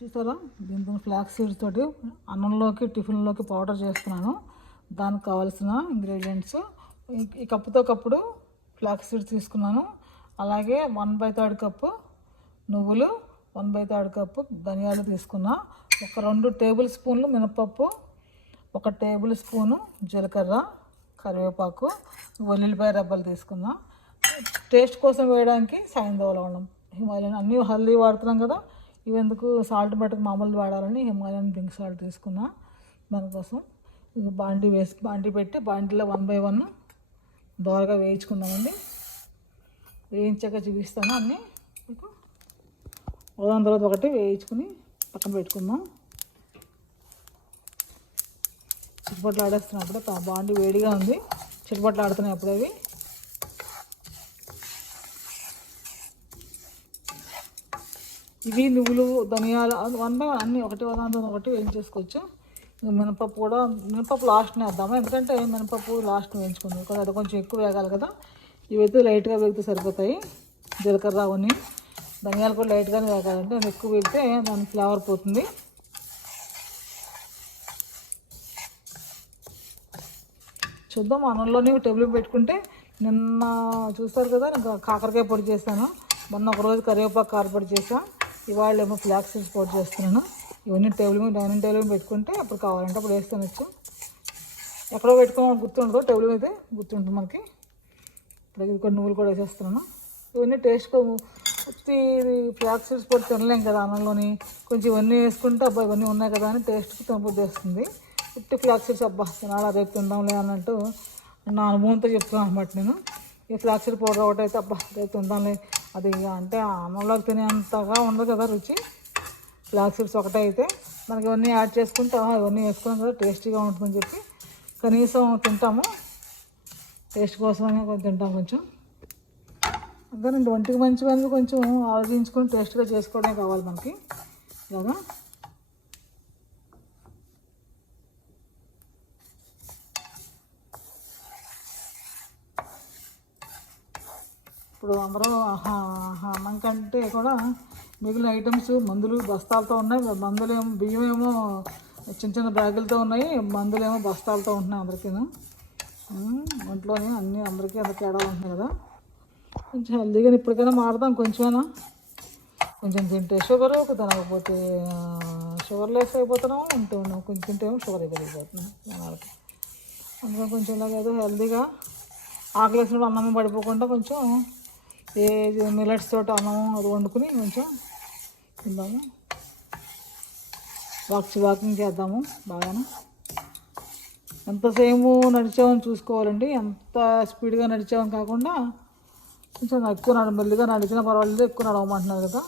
చూసారా, దీంతో flax seeds తోటి అన్నంలోకి టిఫిన్లోకి పౌడర్ చేస్తున్నాను. దానికి కావాల్సిన ఇంగ్రీడియంట్స్ ఈ కప్పుతో కప్పుడు ఫ్లాక్స్ సీడ్స్ తీసుకున్నాను. అలాగే 1/3 కప్పు నువ్వులు, 1/3 కప్పు ధనియాలు తీసుకున్నా. ఒక 2 టేబుల్ స్పూన్లు మినపప్పు, 1 టేబుల్ స్పూను జీలకర్ర, కరివేపాకు, వెల్లుల్లిపాయ రెబ్బలు తీసుకున్నా. టేస్ట్ కోసం వేయడానికి సాయంత్రం లవణం, హిమాలయన్, అన్నీ హల్దీ వాడుతున్నాం కదా, ఇవెందుకు సాల్ట్ బట్టకు మామూలు వాడాలని హిమాలయన్ పింక్ సాల్ట్ తీసుకున్నా. దానికోసం బాండి పెట్టి బాండీలో 1 by 1 దోరగా వేయించుకుందామండి. వేయించాక చూపిస్తాను అన్నీ మీకు. దాని తర్వాత ఒకటి వేయించుకుని పక్కన పెట్టుకుందాం. చిట్టుపట్లు ఆడేస్తున్నప్పుడు బాండి వేడిగా ఉంది, చిట్టుపట్లు ఆడుతున్నాయి అప్పుడు అవి. ఇవి నువ్వులు, ధనియాలు 1 by 1 అన్నీ ఒకటి ఒకటి వేయించేసుకోవచ్చు. మినపప్పు కూడా, మినపప్పు లాస్ట్ని వేద్దాము, ఎందుకంటే మినపప్పు లాస్ట్ వేయించుకుందాం కదా, అది కొంచెం ఎక్కువ వేగాలి కదా. ఇవైతే లైట్గా వేగితే సరిపోతాయి. జీలకర్ర అవన్నీ, ధనియాలు కూడా లైట్గానే వేగాలంటే అది ఎక్కువ వేగితే దాని ఫ్లేవర్ పోతుంది. చూద్దాం, అన్నంలోనే టేబుల్ పెట్టుకుంటే. నిన్న చూస్తారు కదా, నేను కాకరకాయ పొడి చేశాను, మొన్న ఒకరోజు కరివేపాకు కారపొడి చేశాను, ఇవాళ ఏమో ఫ్లాక్స్ సీడ్స్ పొడి చేస్తున్నాను. ఇవన్నీ డైనింగ్ టేబుల్ మీద పెట్టుకుంటే అప్పుడు కావాలంటే అప్పుడు వేస్తానొచ్చు. ఎక్కడో పెట్టుకోమని గుర్తుండదు, టేబుల్ మీద గుర్తుంటుంది మనకి. ఇప్పుడు ఇక్కడ నువ్వులు కూడా వేసేస్తున్నాను. ఇవన్నీ టేస్ట్ ఫ్లాక్స్ సీడ్స్ పొడి తినలేం కదా అన్నంలోని, కొంచెం ఇవన్నీ వేసుకుంటే అబ్బా ఇవన్నీ ఉన్నాయి కదా అని టేస్ట్కి తినబుద్ధి వస్తుంది. ఉట్టి ఫ్లాక్స్ సీడ్స్ అబ్బా తినాలా, రేపు తిందాంలే అన్నట్టు నా అనుభవంతో చెప్తున్నాను అనమాట నేను. ఈ ఫ్లాక్స్ సీడ్ పౌడర్ ఒకటి అయితే అబ్బా రేపు తిందాంలే, అది అంటే అన్నంలోకి తినేంతగా ఉండదు కదా రుచి. ఫ్లాక్స్ సీడ్స్ ఒకటే అయితే మనకి ఇవన్నీ యాడ్ చేసుకుంటే ఇవన్నీ వేసుకున్నాం కదా టేస్టీగా ఉంటుందని చెప్పి కనీసం తింటాము, టేస్ట్ కోసమని కొంచెం తింటాం. కొంచెం అదేనండి, ఒంటికి మంచివన్నీ కొంచెం ఆలోచించుకొని టేస్ట్గా చేసుకోవడమే కావాలి మనకి. ఇలాగా ఇప్పుడు అందరూ అన్నం కంటే కూడా మిగిలిన ఐటమ్స్ మందులు బస్తాలతో ఉన్నాయి. మందులేమో బియ్యం ఏమో చిన్న చిన్న బ్యాగులతో ఉన్నాయి, మందులేమో బస్తాలతో ఉంటున్నాయి అందరికీ. ఒంట్లోనే అన్నీ అందరికీ అంత తేడా ఉంటున్నాయి కదా. కొంచెం హెల్దీగా ఇప్పటికైనా మారుదాం కొంచెమైనా. కొంచెం తింటే షుగరు, తినకపోతే షుగర్ లెస్ అయిపోతున్నాం, ఉంటున్నాం. కొంచెం తింటేమో షుగర్ అయిపోతున్నాం జనాలకి. అందుకని కొంచెం ఇలాగ ఏదో హెల్దీగా ఆకలేసినప్పుడు అన్నం పడిపోకుండా కొంచెం మిల్లెట్స్ తోటి అన్నం అది వండుకుని కొంచెం తిందాము. వాకింగ్ చేద్దాము బాగానే. ఎంతసేపు నడిచామని చూసుకోవాలండి, ఎంత స్పీడ్గా నడిచామని కాకుండా కొంచెం ఎక్కువ మెల్లిగా నడిచినా పర్వాలేదు, ఎక్కువ నడవమంటున్నారు కదా.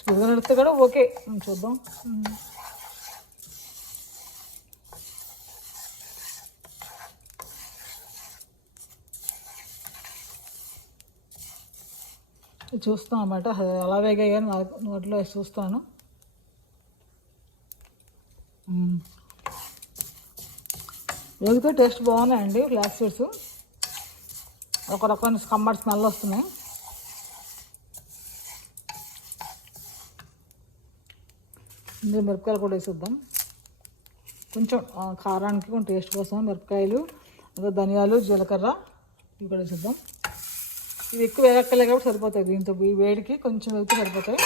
స్పీడ్గా నడిస్తే కూడా ఓకే, చూద్దాం. చూస్తాం అన్నమాట, ఎలా వేగాయి కానీ నోట్లో వేసి చూస్తాను. వేగితే టేస్ట్ బాగున్నాయండి ఫ్లాక్స్ సీడ్స్, ఒక రకమైన కమ్మటి స్మెల్ వస్తున్నాయి. ఇందులో మిరపకాయలు కూడా వేసేద్దాం కొంచెం కారానికి, కొంచెం టేస్ట్ కోసం. మిరపకాయలు, ధనియాలు, జీలకర్ర ఇవి కూడా వేసేద్దాం. ఇవి ఎక్కువ వేగక్కలే కాబట్టి సరిపోతాయి, దీంతో ఈ వేడికి కొంచెం వేగితే సరిపోతాయి.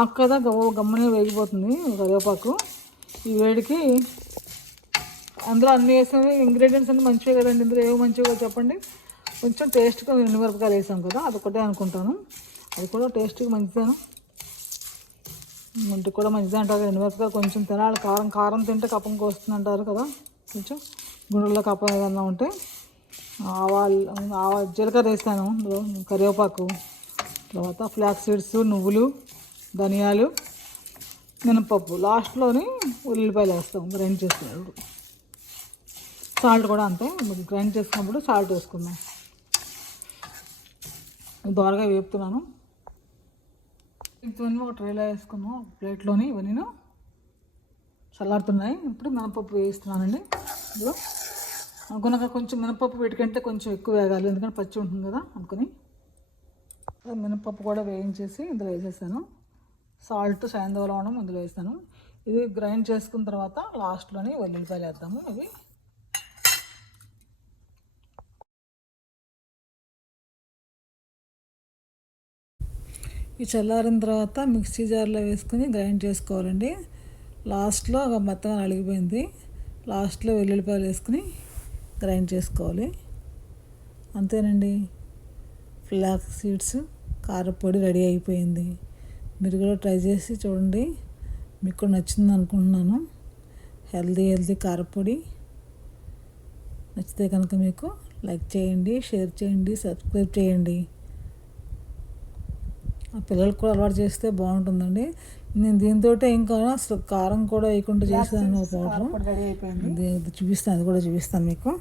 ఆకు కదా గమ్మనే వేగిపోతుంది కరివేపాకు. ఈ వేడికి అందులో అన్నీ వేసిన ఇంగ్రీడియంట్స్ అన్నీ మంచివే కదండి, ఇందులో ఏవో మంచిగా చెప్పండి. కొంచెం టేస్ట్గా ఎండుమిరపకాయలు వేసాం కదా, అదొకటే అనుకుంటాను, అది కూడా టేస్ట్గా మంచిదేనా, ఒంటికి కూడా మంచిదే అంటారు. ఎండుమిరపకాయలు కొంచెం తినాలి, కారం తింటే కప్పంకి వస్తుంది అంటారు కదా. కొంచెం గుండెల్లో కప్ప ఏదన్నా ఉంటే జీలకర్ర వేస్తాను, అందులో కరివేపాకు, తర్వాత ఫ్లాక్స్ సీడ్స్, నువ్వులు, ధనియాలు, మినపప్పు, లాస్ట్లోని ఉల్లిపాయలు వేస్తాం గ్రైండ్ చేసుకున్నప్పుడు. సాల్ట్ కూడా అంతే, గ్రైండ్ చేసుకున్నప్పుడు సాల్ట్ వేసుకుందాం. దోరగా వేపుతున్నాను. ఇవన్నీ ఒక ట్రేలో వేసుకున్నాం, ప్లేట్లోని ఇవన్నీ చల్లారుతున్నాయి. ఇప్పుడు మినపప్పు వేస్తున్నానండి. ఇందులో అనుకున్నాక కొంచెం మినపప్పు వీటికంటే కొంచెం ఎక్కువ వేగాలి, ఎందుకంటే పచ్చి ఉంటుంది కదా అనుకుని. మినపప్పు కూడా వేయించేసి ఇందులో వేసేసాను. సాల్ట్ సాయంత్రం లవణం ఇందులో వేసాను. ఇది గ్రైండ్ చేసుకున్న తర్వాత లాస్ట్లోని వెల్లుల్లిపాయలు వేద్దాము. అవి ఈ చల్లారిన తర్వాత మిక్సీ జార్లో వేసుకుని గ్రైండ్ చేసుకోవాలండి. లాస్ట్లో మెత్తగా నలిగిపోయింది. లాస్ట్లో వెల్లుల్లిపాయలు వేసుకుని గ్రైండ్ చేసుకోవాలి. అంతేనండి, ఫ్లాక్స్ సీడ్స్ కారపొడి రెడీ అయిపోయింది. మీరు కూడా ట్రై చేసి చూడండి, మీకు కూడా నచ్చింది అనుకుంటున్నాను. హెల్తీ కారపొడి నచ్చితే కనుక మీకు లైక్ చేయండి, షేర్ చేయండి, సబ్స్క్రైబ్ చేయండి. ఆ పిల్లలకు కూడా అలవాటు చేస్తే బాగుంటుందండి. నేను దీంతో ఇంకా కారం కూడా వేయకుండా చేశాను. పౌడర్ రెడీ అయిపోయింది. చూపిస్తాను, అది కూడా చూపిస్తాను మీకు.